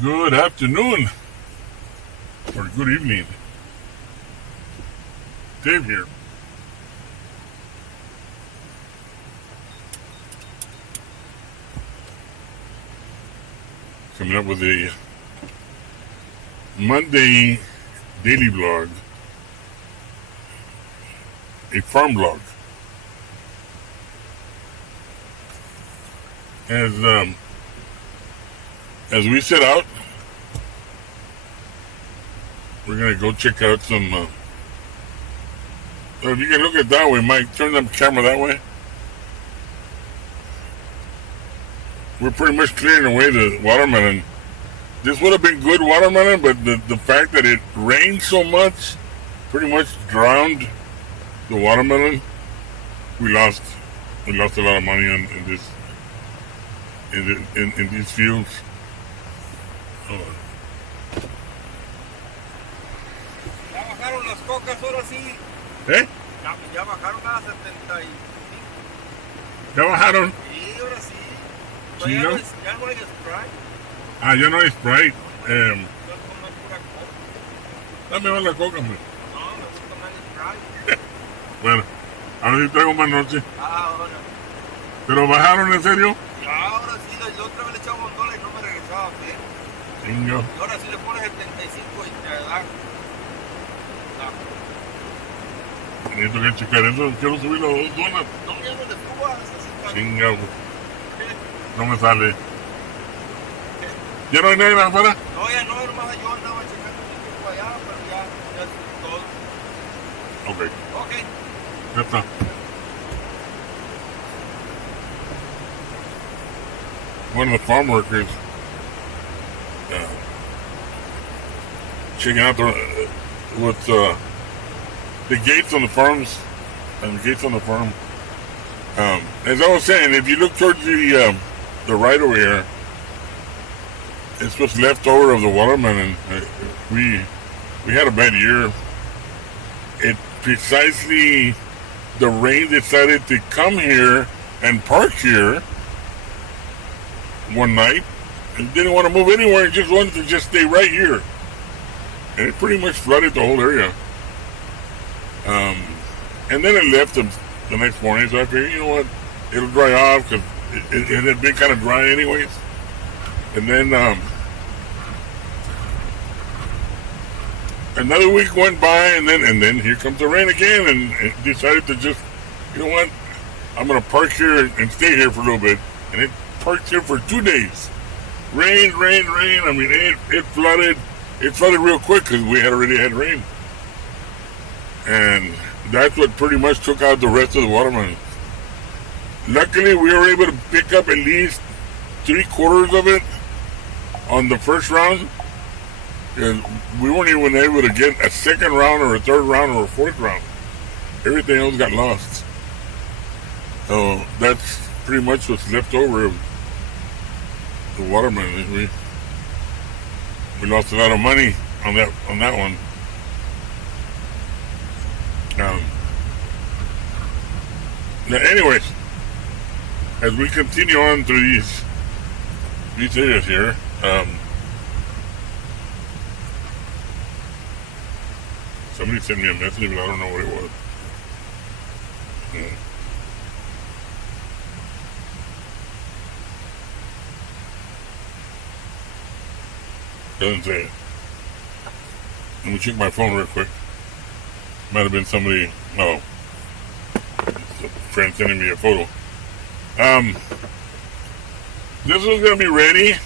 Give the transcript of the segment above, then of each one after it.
Good afternoon, or good evening. Dave here. Coming up with a Monday daily vlog, a farm vlog. As we set out, we're gonna go check out some. If you can look at it that way, Mike, turn the camera that way. We're pretty much clearing away the watermelon. This would have been good watermelon, but the fact that it rained so much pretty much drowned the watermelon. We lost a lot of money in this in these fields. Hold on. Ya bajaron las cocas, ahora sí. ¿Eh? Ya bajaron a 75. ¿Ya bajaron? Sí, ahora sí. Sí, Ya ¿no? ya no hay Sprite. Ah, ya no hay Sprite. Ya con una pura coca. Dame más la coca, hombre. No, me gusta más el Sprite. Bueno, a ver si traigo más noche. Ahora. ¿Pero bajaron en serio? Ahora sí, la otra vez le echaba $1 y no me regresaba, ¿eh? Chingo. Y ahora sí le pones 75 y te da. Necesito que checar eso. Quiero subir las $2. No, ya no le subas, así está bien. Chinga, güey. No me sale. ¿Ya no hay nadie afuera? No, ya no, hermano, yo andaba checando un poco allá, pero ya es todo. Ok, Ok. ya está. One of the farm workers checking out the gates on the farms and the gates on the farm. As I was saying, if you look towards the right over here, it's what's left over of the watermelon. We had a bad year. It precisely the rain decided to come here and park here one night and didn't want to move anywhere and just wanted to just stay right here. And it pretty much flooded the whole area. And then it left them the next morning, so I figured, you know what, it'll dry off because it had been kind of dry anyways. And then another week went by, and then here comes the rain again, and it decided to just, you know what, I'm gonna park here and stay here for a little bit. And it parked here for 2 days. Rain. I mean, it flooded. It flooded real quick because we had already had rain. And that's what pretty much took out the rest of the watermelon. Luckily, we were able to pick up at least 3/4 of it on the first round. And we weren't even able to get a second round or a third round or a fourth round. Everything else got lost. So that's pretty much what's left over of the watermelon. We lost a lot of money on that one. Now, anyways, as we continue on through these areas here, somebody sent me a message, but I don't know what it was. Doesn't say it. Let me check my phone real quick. Might have been somebody. No, it's a friend sending me a photo. This was gonna be ready.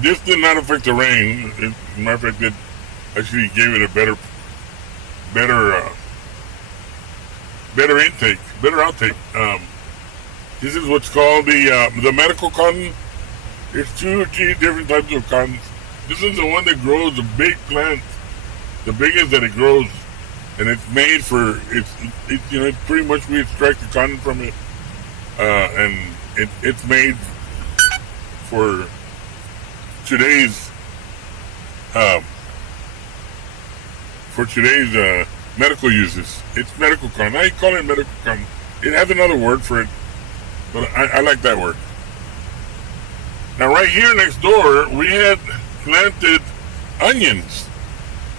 This did not affect the rain. As a matter of fact, it actually gave it a better intake, better outtake. This is what's called the medical cotton. There's 2 or 3 different types of cotton. This is the one that grows the big plant, the biggest that it grows, and it's made for it's pretty much we extract the cotton from it, and it's made for today's medical uses. It's medical cotton. I call it medical cotton. It has another word for it, but I like that word. Now, right here next door, we had planted onions.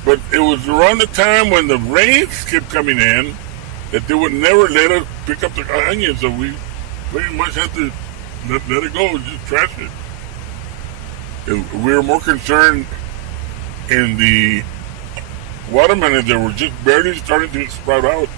But it was around the time when the rains kept coming in that they would never let us pick up the onions, so we pretty much had to let it go, just trash it. We were more concerned in the watermelons that were just barely starting to sprout out.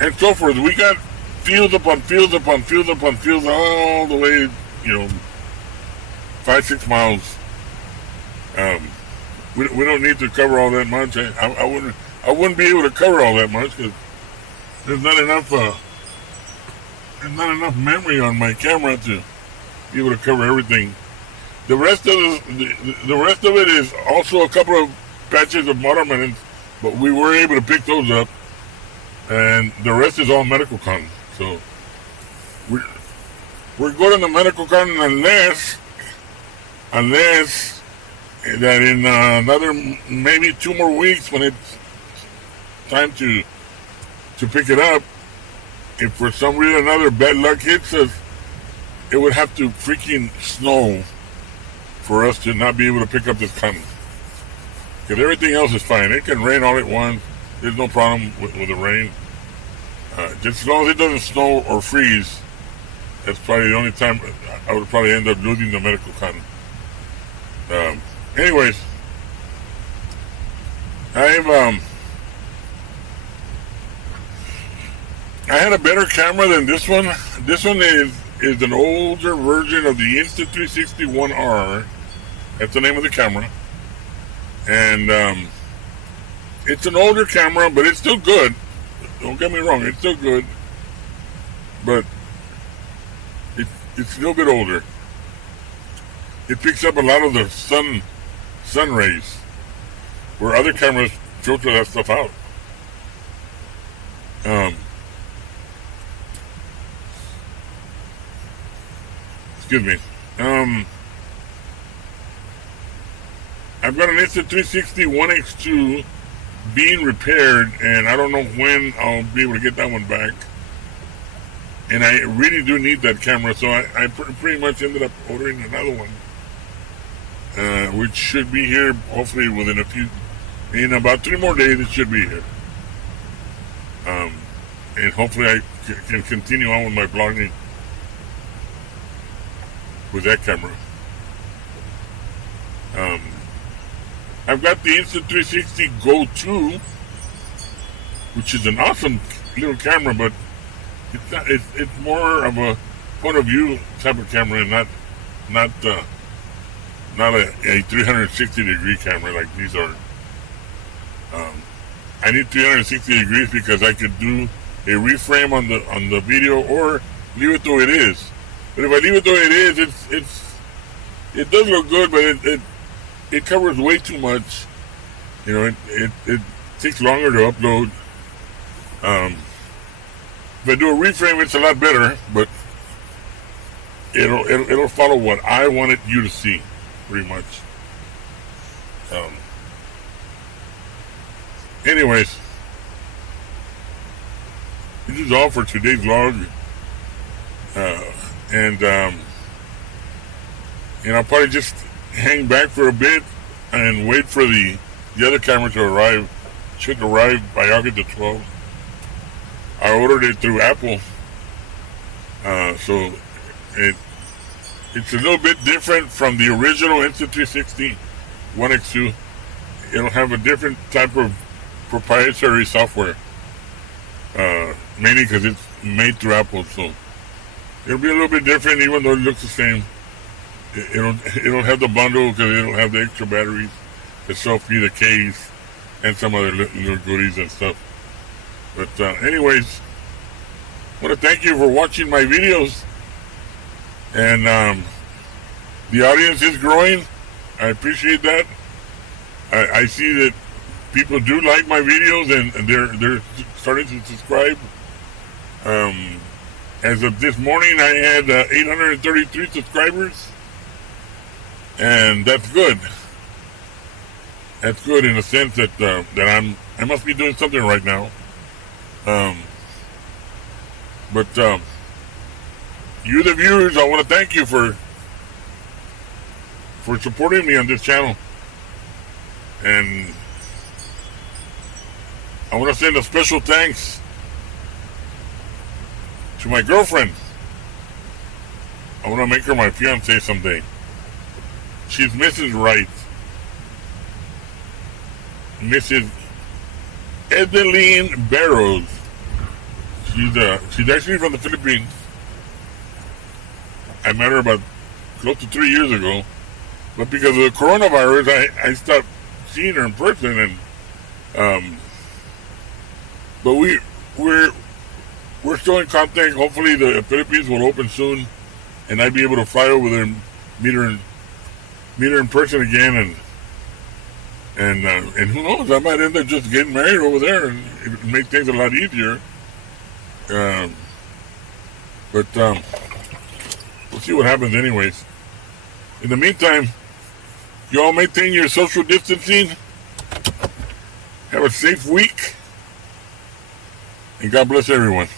And so forth. We got fields upon fields upon fields upon fields all the way, 5-6 miles. We don't need to cover all that much. I wouldn't be able to cover all that much because there's not enough memory on my camera to be able to cover everything. The rest of it is also a couple of patches of watermelons, but we were able to pick those up, and the rest is all medical cotton. So we're good on the medical cotton unless that in another maybe 2 more weeks, when it's time to pick it up, if for some reason or another bad luck hits us, it would have to freaking snow for us to not be able to pick up this cotton. Because everything else is fine. It can rain all at once. There's no problem with the rain. Just as long as it doesn't snow or freeze, that's probably the only time I would probably end up losing the medical cotton. Anyways, I had a better camera than this one. This one is an older version of the Insta360 That's the name of the camera. And it's an older camera, but it's still good. Don't get me wrong, it's still good. But it's a little bit older. It picks up a lot of the sun rays, where other cameras filter that stuff out. Excuse me. I've got an Insta360 1X2 being repaired, and I don't know when I'll be able to get that one back. And I really do need that camera, so I pretty much ended up ordering another one, which should be here hopefully in about 3 more days. It should be here, and hopefully I can continue on with my blogging with that camera. I've got the Insta360 Go 2, which is an awesome little camera, but it's more of a point of view type of camera, and not a 360 degree camera like these are. I need 360 degrees because I could do a reframe on the video or leave it the way it is. But if I leave it the way it is, it does look good, but it covers way too much. It takes longer to upload. If I do a reframe, it's a lot better, but it'll follow what I wanted you to see, pretty much. Anyways, this is all for today's vlog, and I'll probably just hang back for a bit and wait for the other camera to arrive. It should arrive by August the 12th. I ordered it through Apple, so it's a little bit different from the original Insta360 1X2. It'll have a different type of proprietary software, mainly because it's made through Apple, so it'll be a little bit different, even though it looks the same. It'll have the bundle because it'll have the extra batteries, the selfie, the case, and some other little goodies and stuff. But anyways, I want to thank you for watching my videos, and the audience is growing. I appreciate that. I see that people do like my videos, and they're starting to subscribe. As of this morning, I had 833 subscribers, and that's good. That's good in the sense that I must be doing something right now. But you, the viewers, I want to thank you for supporting me on this channel, and I want to send a special thanks to my girlfriend. I want to make her my fiance someday. She's Mrs. Wright. Mrs. Edeline Barrows. She's actually from the Philippines. I met her about close to 3 years ago, but because of the coronavirus, I stopped seeing her in person, and but we're still in contact. Hopefully, the Philippines will open soon, and I'd be able to fly over there and meet her in person again, and who knows, I might end up just getting married over there, and it make things a lot easier. But we'll see what happens anyways. In the meantime, you all maintain your social distancing. Have a safe week. And God bless everyone.